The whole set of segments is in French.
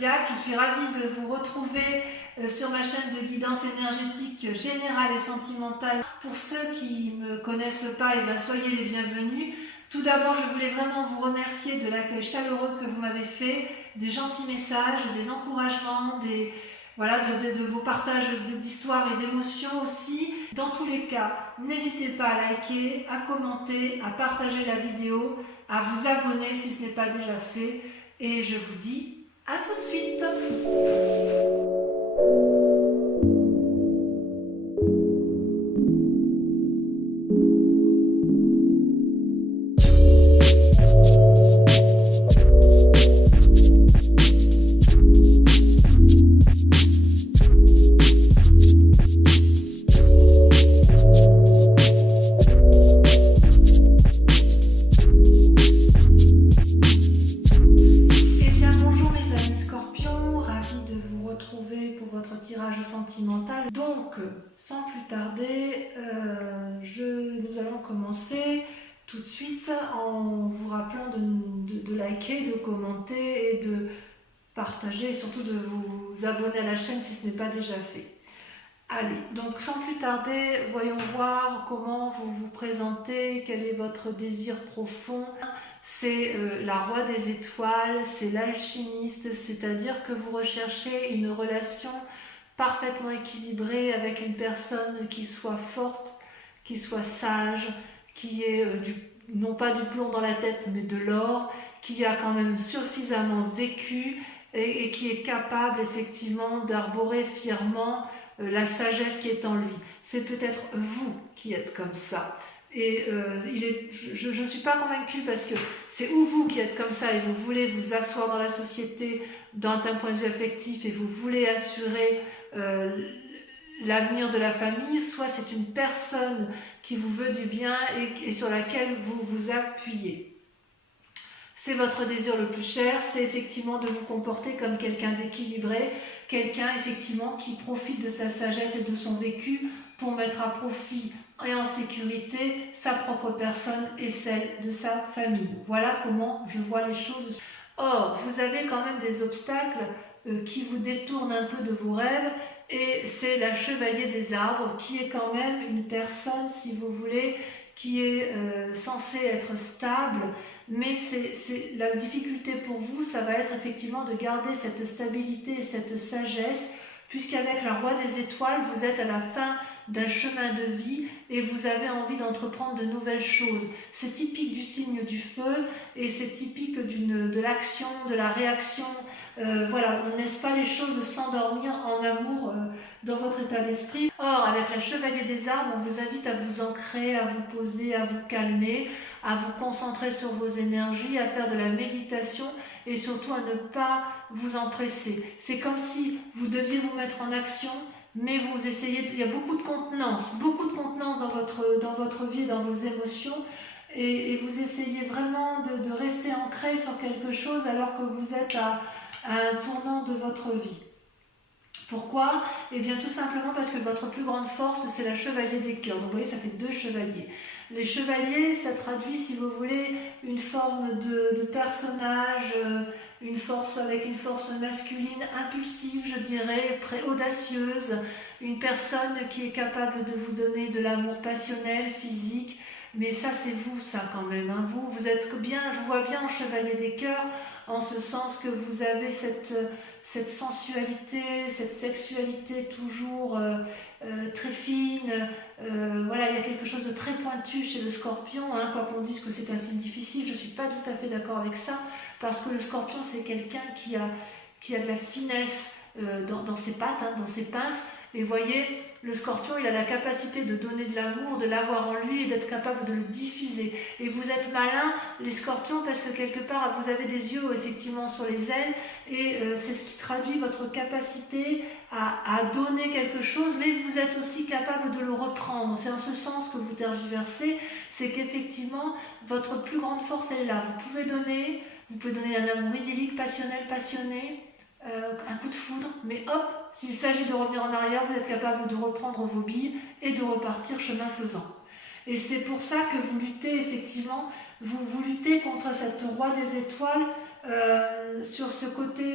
Zodiac. Je suis ravie de vous retrouver sur ma chaîne de guidance énergétique générale et sentimentale. Pour ceux qui ne me connaissent pas, soyez les bienvenus. Tout d'abord, je voulais vraiment vous remercier de l'accueil chaleureux que vous m'avez fait, des gentils messages, des encouragements, de vos partages d'histoires et d'émotions aussi. Dans tous les cas, n'hésitez pas à liker, à commenter, à partager la vidéo, à vous abonner si ce n'est pas déjà fait. Et je vous dis à tout de suite. Tirage sentimental. Donc, sans plus tarder, nous allons commencer tout de suite en vous rappelant de liker, de commenter et de partager et surtout de vous abonner à la chaîne si ce n'est pas déjà fait. Allez, donc sans plus tarder, voyons voir comment vous vous présentez, quel est votre désir profond. C'est la roi des étoiles, c'est l'alchimiste, c'est-à-dire que vous recherchez une relation parfaitement équilibrée avec une personne qui soit forte, qui soit sage, qui ait non pas du plomb dans la tête mais de l'or, qui a quand même suffisamment vécu et qui est capable effectivement d'arborer fièrement la sagesse qui est en lui. C'est peut-être vous qui êtes comme ça. Et je ne suis pas convaincue parce que c'est ou vous qui êtes comme ça et vous voulez vous asseoir dans la société d'un point de vue affectif et vous voulez assurer l'avenir de la famille, soit c'est une personne qui vous veut du bien et sur laquelle vous vous appuyez. C'est votre désir le plus cher, c'est effectivement de vous comporter comme quelqu'un d'équilibré, quelqu'un effectivement qui profite de sa sagesse et de son vécu pour mettre à profit et en sécurité sa propre personne et celle de sa famille. Voilà comment je vois les choses. Or, vous avez quand même des obstacles qui vous détournent un peu de vos rêves et c'est la chevalier des arbres qui est quand même une personne, si vous voulez, qui est censée être stable, mais la difficulté pour vous, ça va être effectivement de garder cette stabilité et cette sagesse, puisqu'avec la roi des étoiles, vous êtes à la fin d'un chemin de vie et vous avez envie d'entreprendre de nouvelles choses. C'est typique du signe du feu et c'est typique de l'action, de la réaction. Voilà, on ne laisse pas les choses s'endormir en amour dans votre état d'esprit. Or, avec la chevalier des arbres, on vous invite à vous ancrer, à vous poser, à vous calmer, à vous concentrer sur vos énergies, à faire de la méditation et surtout à ne pas vous empresser. C'est comme si vous deviez vous mettre en action, mais vous essayez, il y a beaucoup de contenance dans votre vie, dans vos émotions, et vous essayez vraiment de rester ancré sur quelque chose alors que vous êtes à un tournant de votre vie. Pourquoi? Eh bien tout simplement parce que votre plus grande force, c'est la chevalier des cœurs. Donc vous voyez, ça fait 2 chevaliers. Les chevaliers, ça traduit, si vous voulez, une forme de personnage, avec une force masculine impulsive, je dirais, audacieuse, une personne qui est capable de vous donner de l'amour passionnel, physique, mais ça c'est vous, ça quand même, hein. Vous êtes bien, je vois bien en chevalier des cœurs, en ce sens que vous avez cette sensualité, cette sexualité toujours très fine. Voilà, il y a quelque chose de très pointu chez le scorpion, hein, quoi qu'on dise que c'est un signe difficile, je ne suis pas tout à fait d'accord avec ça, parce que le scorpion c'est quelqu'un qui a de la finesse dans ses pattes, hein, dans ses pinces, et vous voyez, le scorpion il a la capacité de donner de l'amour, de l'avoir en lui et d'être capable de le diffuser. Et vous êtes malins les scorpions parce que quelque part vous avez des yeux effectivement sur les ailes et c'est ce qui traduit votre capacité à donner quelque chose, mais vous êtes aussi capable de le reprendre. C'est en ce sens que vous tergiversez, c'est qu'effectivement votre plus grande force elle est là. Vous pouvez donner un amour idyllique, passionnel, passionné, un coup de foudre, mais hop, s'il s'agit de revenir en arrière, vous êtes capable de reprendre vos billes et de repartir chemin faisant. Et c'est pour ça que vous luttez effectivement, vous luttez contre cette roi des étoiles sur ce côté,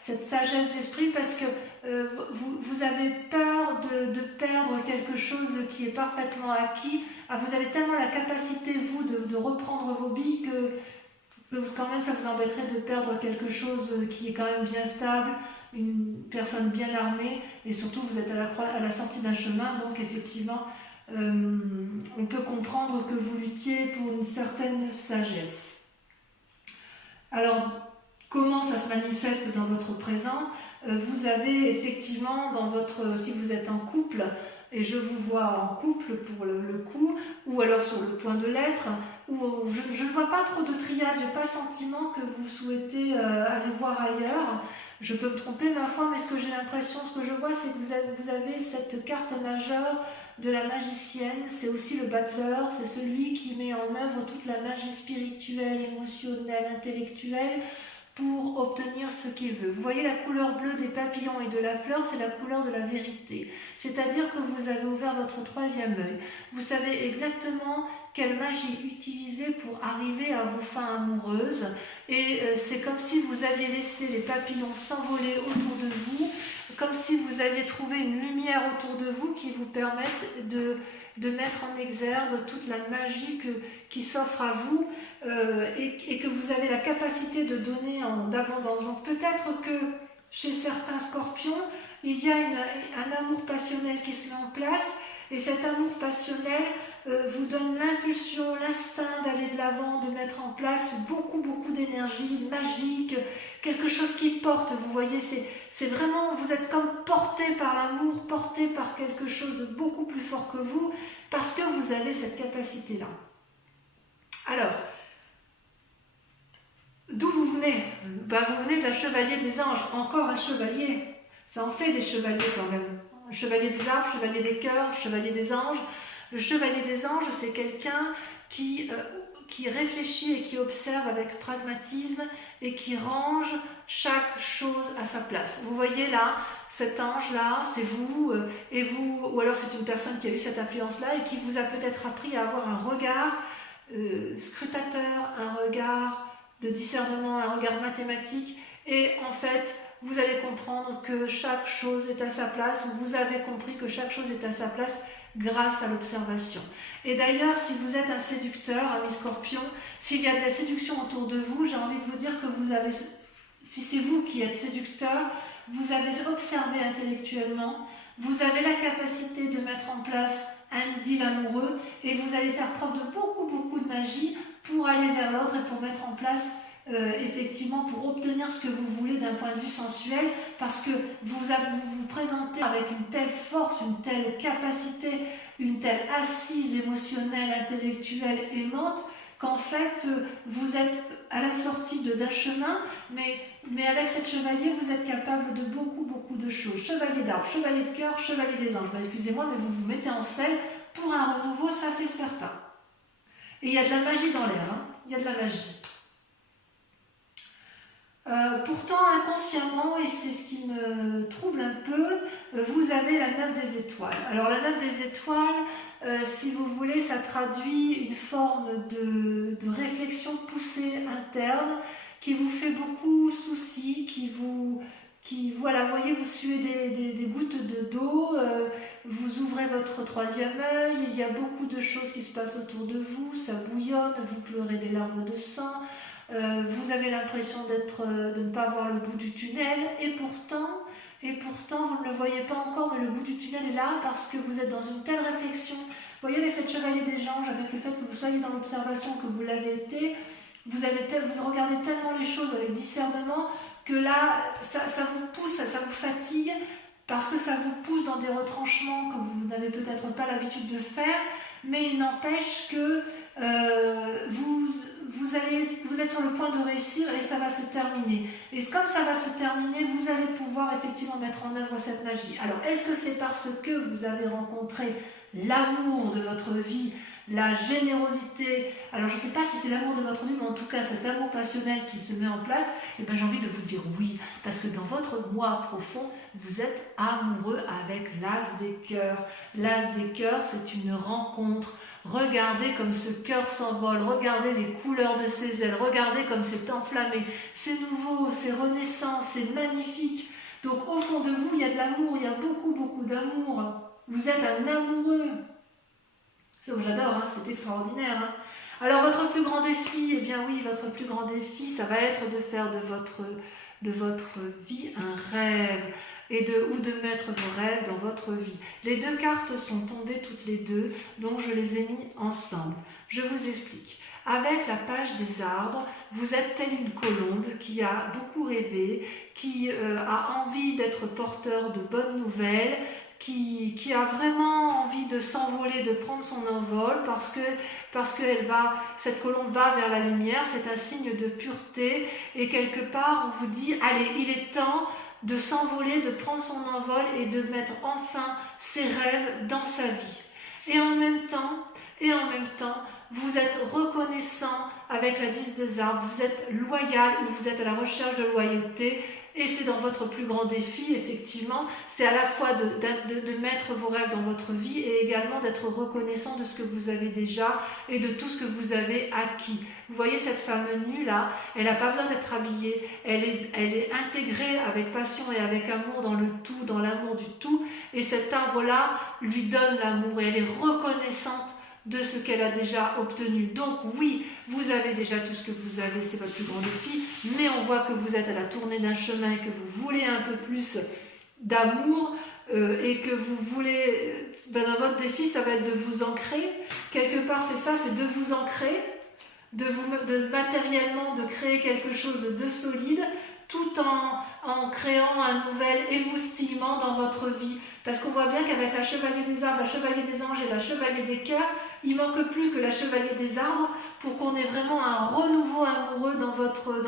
cette sagesse d'esprit, parce que vous avez peur de perdre quelque chose qui est parfaitement acquis. Vous avez tellement la capacité, vous, de reprendre vos billes que quand même ça vous embêterait de perdre quelque chose qui est quand même bien stable, une personne bien armée, et surtout vous êtes à la sortie d'un chemin, donc effectivement on peut comprendre que vous luttiez pour une certaine sagesse. Alors, comment ça se manifeste dans votre présent? Vous avez effectivement si vous êtes en couple, et je vous vois en couple pour le coup, ou alors sur le point de l'être, ou je ne vois pas trop de triade, j'ai pas le sentiment que vous souhaitez aller voir ailleurs. Je peux me tromper ma foi, mais ce que j'ai l'impression, ce que je vois, c'est que vous avez cette carte majeure de la magicienne. C'est aussi le battleur, c'est celui qui met en œuvre toute la magie spirituelle, émotionnelle, intellectuelle, pour obtenir ce qu'il veut. Vous voyez la couleur bleue des papillons et de la fleur, c'est la couleur de la vérité. C'est-à-dire que vous avez ouvert votre troisième œil. Vous savez exactement quelle magie utiliser pour arriver à vos fins amoureuses. Et c'est comme si vous aviez laissé les papillons s'envoler autour de vous, comme si vous aviez trouvé une lumière autour de vous qui vous permette de mettre en exergue toute la magie qui s'offre à vous et que vous avez la capacité de donner en abondance. Donc peut-être que chez certains scorpions, il y a un amour passionnel qui se met en place, et cet amour passionnel vous donne l'impulsion, l'instinct d'aller de l'avant, de mettre en place beaucoup d'énergie magique, quelque chose qui porte. Vous voyez, c'est vraiment, vous êtes comme porté par l'amour, porté par quelque chose de beaucoup plus fort que vous, parce que vous avez cette capacité-là. Alors, d'où vous venez? Vous venez de la chevalier des anges, encore un chevalier. Ça en fait des chevaliers quand même. Chevalier des arbres, chevalier des cœurs, chevalier des anges. Le chevalier des anges, c'est quelqu'un qui réfléchit et qui observe avec pragmatisme et qui range chaque chose à sa place. Vous voyez là, cet ange-là, c'est vous, ou alors c'est une personne qui a eu cette influence-là et qui vous a peut-être appris à avoir un regard scrutateur, un regard de discernement, un regard mathématique, et en fait, vous allez comprendre que chaque chose est à sa place, ou vous avez compris que chaque chose est à sa place grâce à l'observation. Et d'ailleurs, si vous êtes un séducteur, ami Scorpion, s'il y a de la séduction autour de vous, j'ai envie de vous dire que si c'est vous qui êtes séducteur, vous avez observé intellectuellement, vous avez la capacité de mettre en place un idylle amoureux, et vous allez faire preuve de beaucoup de magie pour aller vers l'autre et pour mettre en place effectivement, pour obtenir ce que vous voulez d'un point de vue sensuel, parce que vous vous présentez avec une telle force, une telle capacité, une telle assise émotionnelle, intellectuelle, aimante, qu'en fait, vous êtes à la sortie d'un chemin, mais avec cette chevalier, vous êtes capable de beaucoup de choses. Chevalier d'arbre, chevalier de cœur, chevalier des anges. Excusez-moi, mais vous vous mettez en selle pour un renouveau, ça c'est certain. Et il y a de la magie dans l'air, hein. Il y a de la magie. Pourtant, inconsciemment, et c'est ce qui me trouble un peu, vous avez la 9 des étoiles. Alors la 9 des étoiles, si vous voulez, ça traduit une forme de réflexion poussée interne qui vous fait beaucoup souci, voilà, vous voyez, vous suez des gouttes d'eau, vous ouvrez votre troisième œil, il y a beaucoup de choses qui se passent autour de vous, ça bouillonne, vous pleurez des larmes de sang. Vous avez l'impression de ne pas voir le bout du tunnel, et pourtant vous ne le voyez pas encore, mais le bout du tunnel est là parce que vous êtes dans une telle réflexion. Vous voyez, avec cette chevalier des anges, avec le fait que vous soyez dans l'observation, que vous l'avez été, vous regardez tellement les choses avec discernement que là, ça vous pousse, ça vous fatigue, parce que ça vous pousse dans des retranchements que vous n'avez peut-être pas l'habitude de faire, mais il n'empêche que vous êtes sur le point de réussir et ça va se terminer. Et comme ça va se terminer, vous allez pouvoir effectivement mettre en œuvre cette magie. Alors, est-ce que c'est parce que vous avez rencontré l'amour de votre vie, la générosité. Alors je ne sais pas si c'est l'amour de votre vie, mais en tout cas cet amour passionnel qui se met en place, et ben j'ai envie de vous dire oui, parce que dans votre moi profond, vous êtes amoureux avec l'as des cœurs. L'as des cœurs, c'est une rencontre. Regardez comme ce cœur s'envole, regardez les couleurs de ses ailes, regardez comme c'est enflammé, c'est nouveau, c'est renaissant, c'est magnifique. Donc au fond de vous, il y a de l'amour, il y a beaucoup, beaucoup d'amour. Vous êtes un amoureux. C'est que j'adore, hein, c'est extraordinaire. Hein. Alors votre plus grand défi, eh bien oui, votre plus grand défi, ça va être de faire de votre vie un rêve ou de mettre vos rêves dans votre vie. Les deux cartes sont tombées toutes les deux, donc je les ai mis ensemble. Je vous explique. Avec la page des arbres, vous êtes telle une colombe qui a beaucoup rêvé, qui a envie d'être porteur de bonnes nouvelles, qui a vraiment envie de s'envoler, de prendre son envol parce que cette colombe va vers la lumière, c'est un signe de pureté et quelque part on vous dit allez, il est temps de s'envoler, de prendre son envol et de mettre enfin ses rêves dans sa vie. Et en même temps, vous êtes reconnaissant avec la 10 des arbres, vous êtes loyal ou vous êtes à la recherche de loyauté. Et c'est dans votre plus grand défi, effectivement, c'est à la fois de mettre vos rêves dans votre vie et également d'être reconnaissant de ce que vous avez déjà et de tout ce que vous avez acquis. Vous voyez cette femme nue là, elle n'a pas besoin d'être habillée, elle est intégrée avec passion et avec amour dans le tout, dans l'amour du tout, et cet arbre-là lui donne l'amour et elle est reconnaissante de ce qu'elle a déjà obtenu. Donc oui, vous avez déjà tout ce que vous avez, c'est votre plus grand défi, mais on voit que vous êtes à la tournée d'un chemin et que vous voulez un peu plus d'amour et que vous voulez, dans votre défi, ça va être de vous ancrer. Quelque part, c'est ça, c'est de vous ancrer, de matériellement, de créer quelque chose de solide, tout en créant un nouvel émoustillement dans votre vie. Parce qu'on voit bien qu'avec la chevalier des arbres, la chevalier des anges et la chevalier des cœurs, il ne manque plus que la chevalier des arbres pour qu'on ait vraiment un renouveau amoureux dans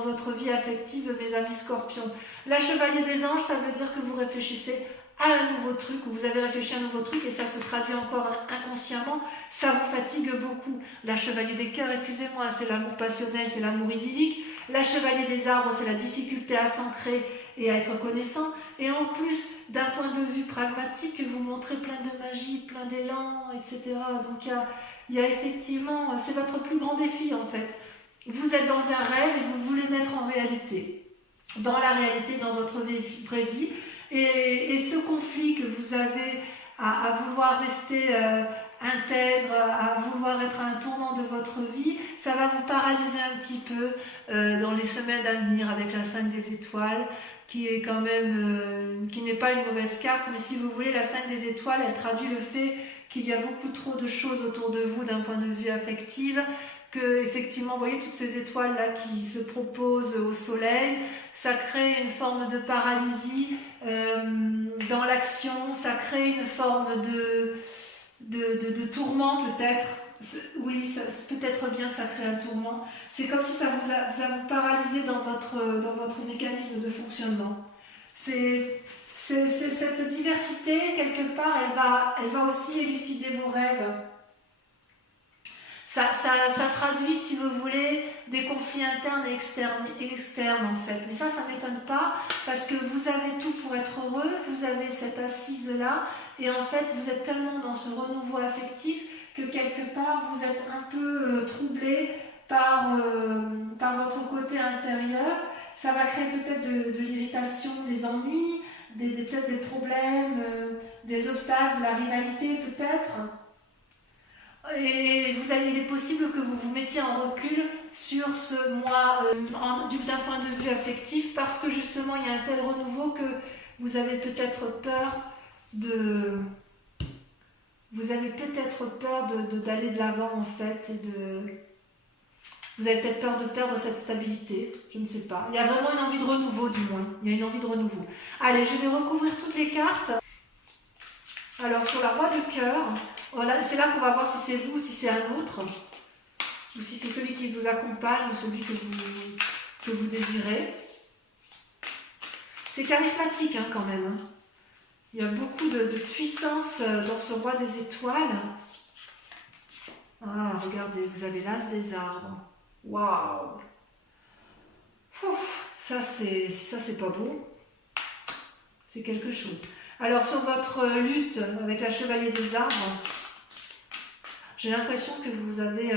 votre vie affective, mes amis scorpions. La chevalier des anges, ça veut dire que vous réfléchissez à un nouveau truc, ou vous avez réfléchi à un nouveau truc et ça se traduit encore inconsciemment, ça vous fatigue beaucoup. La chevalier des cœurs, excusez-moi, c'est l'amour passionnel, c'est l'amour idyllique. La chevalier des arbres, c'est la difficulté à s'ancrer et à être connaissant. Et en plus, d'un point de vue pragmatique, vous montrez plein de magie, plein d'élan, etc. Donc il y a effectivement, c'est votre plus grand défi en fait. Vous êtes dans un rêve et vous voulez mettre en réalité, dans la réalité, dans votre vraie vie. Et ce conflit que vous avez à vouloir rester intègre, à vouloir être à un tournant de votre vie, ça va vous paralyser un petit peu dans les semaines à venir avec la 5 des étoiles, qui est quand même, qui n'est pas une mauvaise carte, mais si vous voulez, la 5 des étoiles, elle traduit le fait qu'il y a beaucoup trop de choses autour de vous d'un point de vue affectif, que effectivement, vous voyez toutes ces étoiles là qui se proposent au soleil, ça crée une forme de paralysie dans l'action, ça crée une forme de tourment peut-être. Oui, peut-être bien que ça crée un tourment. C'est comme si ça vous paralysé dans votre mécanisme de fonctionnement. Cette diversité, quelque part, elle va aussi élucider vos rêves. Ça traduit, si vous voulez, des conflits internes et externes en fait. Mais ça ne m'étonne pas parce que vous avez tout pour être heureux, vous avez cette assise-là et en fait, vous êtes tellement dans ce renouveau affectif que quelque part, vous êtes un peu troublé par votre côté intérieur. Ça va créer peut-être de l'irritation, des ennuis, peut-être des problèmes, des obstacles, de la rivalité peut-être. Et il est possible que vous vous mettiez en recul sur ce moi d'un point de vue affectif parce que justement il y a un tel renouveau que vous avez peut-être peur d'aller de l'avant en fait vous avez peut-être peur de perdre cette stabilité, je ne sais pas. Il y a vraiment une envie de renouveau du moins, il y a une envie de renouveau. Allez, je vais recouvrir toutes les cartes. Alors sur la roi de cœur, voilà, c'est là qu'on va voir si c'est vous, si c'est un autre, ou si c'est celui qui vous accompagne, ou celui que vous désirez. C'est charismatique hein, quand même. Hein. Il y a beaucoup de puissance dans ce roi des étoiles. regardez, vous avez l'as des arbres. Waouh! Ça c'est pas beau. C'est quelque chose. Alors sur votre lutte avec la chevalier des arbres, j'ai l'impression que vous avez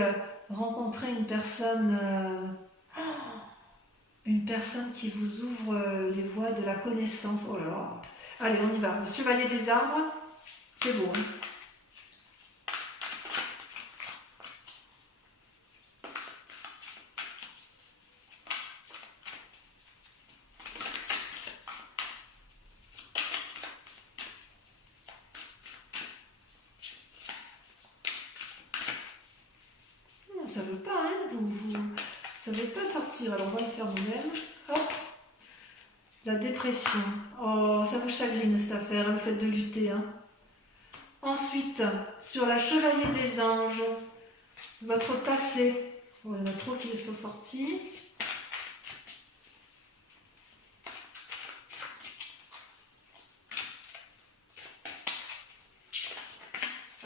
rencontré une personne qui vous ouvre les voies de la connaissance. Oh là là. Allez, on y va. Le chevalier des arbres, c'est beau. Hein? Ça veut pas, hein, ça veut pas sortir. Alors on va le faire nous-mêmes. Hop. La dépression. Oh, ça vous chagrine cette affaire, le fait de lutter. Hein. Ensuite, sur la chevalier des anges, votre passé. Oh, il y en a trop qui sont sortis.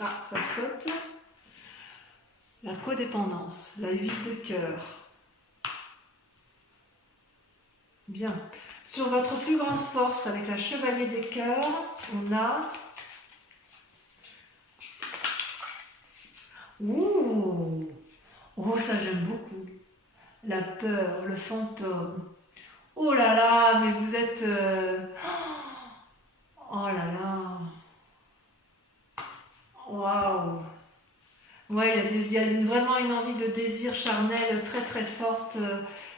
Ah, ça saute. La codépendance, la 8 de cœur. Bien. Sur votre plus grande force, avec la chevalier des cœurs, on a... Ouh! Oh, ça j'aime beaucoup. La peur, le fantôme. Oh là là, mais vous êtes... Oh là là. Waouh! Ouais, il y a vraiment une envie de désir charnel très très forte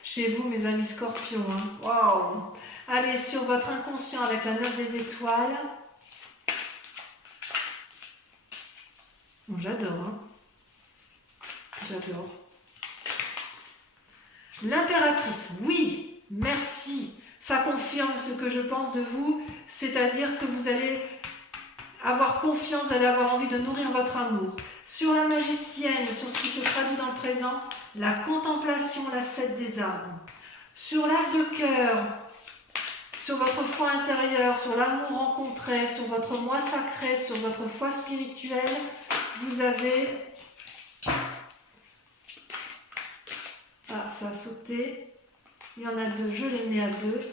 chez vous, mes amis scorpions. Hein. Waouh! Allez, sur votre inconscient avec la 9 des étoiles. Bon, j'adore. Hein. J'adore. L'impératrice, oui, merci. Ça confirme ce que je pense de vous, c'est-à-dire que vous allez avoir confiance, vous allez avoir envie de nourrir votre amour. Sur la magicienne, sur ce qui se traduit dans le présent, la contemplation, la 7 des arbres. Sur l'as de cœur, sur votre foi intérieure, sur l'amour rencontré, sur votre moi sacré, sur votre foi spirituelle, vous avez... Ah, ça a sauté. Il y en a deux, je les mets à deux.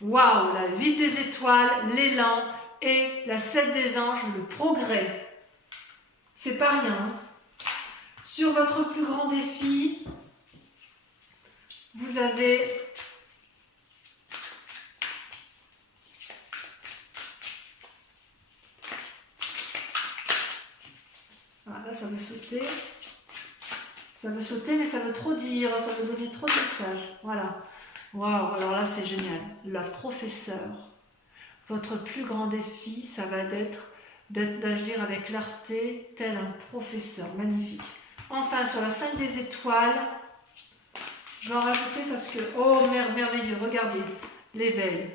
Waouh, la 8 des étoiles, l'élan et la 7 des anges, le progrès. C'est pas rien. Hein. Sur votre plus grand défi, vous avez là ça veut sauter. Ça veut sauter, mais ça veut trop dire, ça veut donner trop de messages. Voilà. Waouh, alors là c'est génial. La professeure. Votre plus grand défi, ça va être d'agir avec clarté, tel un professeur. Magnifique. Enfin, sur la 5 des étoiles, je vais en rajouter parce que, oh, merveilleux, regardez, l'éveil.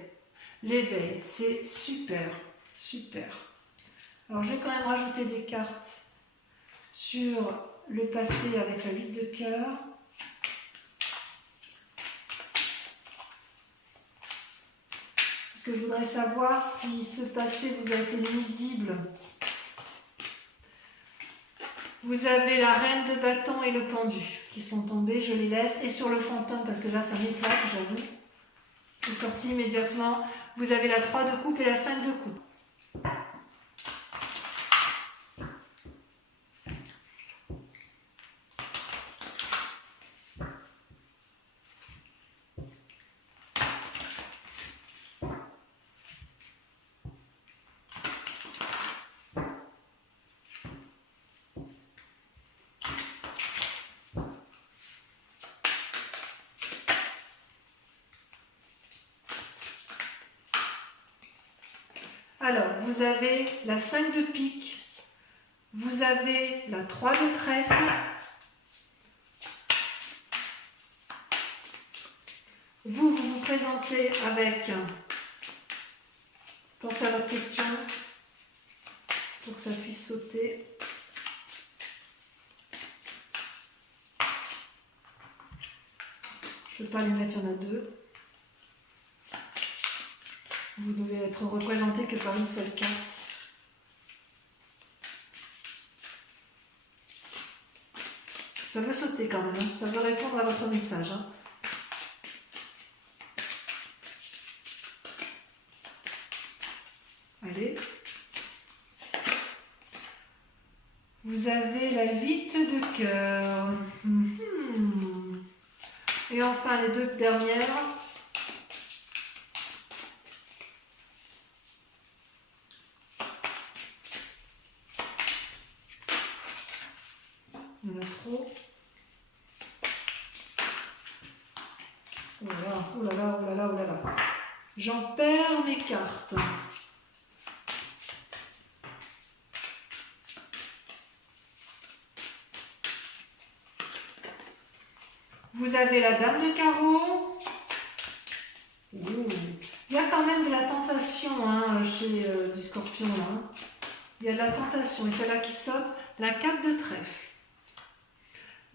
L'éveil, c'est super, super. Alors, je vais quand même rajouter des cartes sur le passé avec la 8 de cœur. Parce que je voudrais savoir si ce passé vous a été nuisible. Vous avez la reine de bâton et le pendu qui sont tombés, je les laisse. Et sur le fantôme, parce que là ça m'éclate, j'avoue. C'est sorti immédiatement. Vous avez la 3 de coupe et la 5 de coupe. Alors, vous avez la 5 de pique, vous avez la 3 de trèfle, vous vous présentez avec, pensez à votre question, pour que ça puisse sauter. Je ne peux pas les mettre, il y en a deux. Vous devez être représenté que par une seule carte. Ça veut sauter quand même, hein. Ça veut répondre à votre message. Hein. Allez. Vous avez la 8 de cœur. Et enfin les 2 dernières. Il y en a trop. Oh là là, oh là là, oh là là, oh là là. J'en perds mes cartes. Vous avez la dame de carreau. Ouh. Il y a quand même de la tentation hein, chez du scorpion. Là. Il y a de la tentation et c'est là qui saute la 4 de trèfle.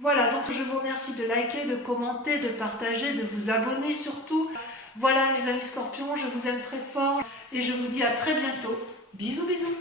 Voilà, donc je vous remercie de liker, de commenter, de partager, de vous abonner surtout. Voilà mes amis scorpions, je vous aime très fort et je vous dis à très bientôt. Bisous bisous.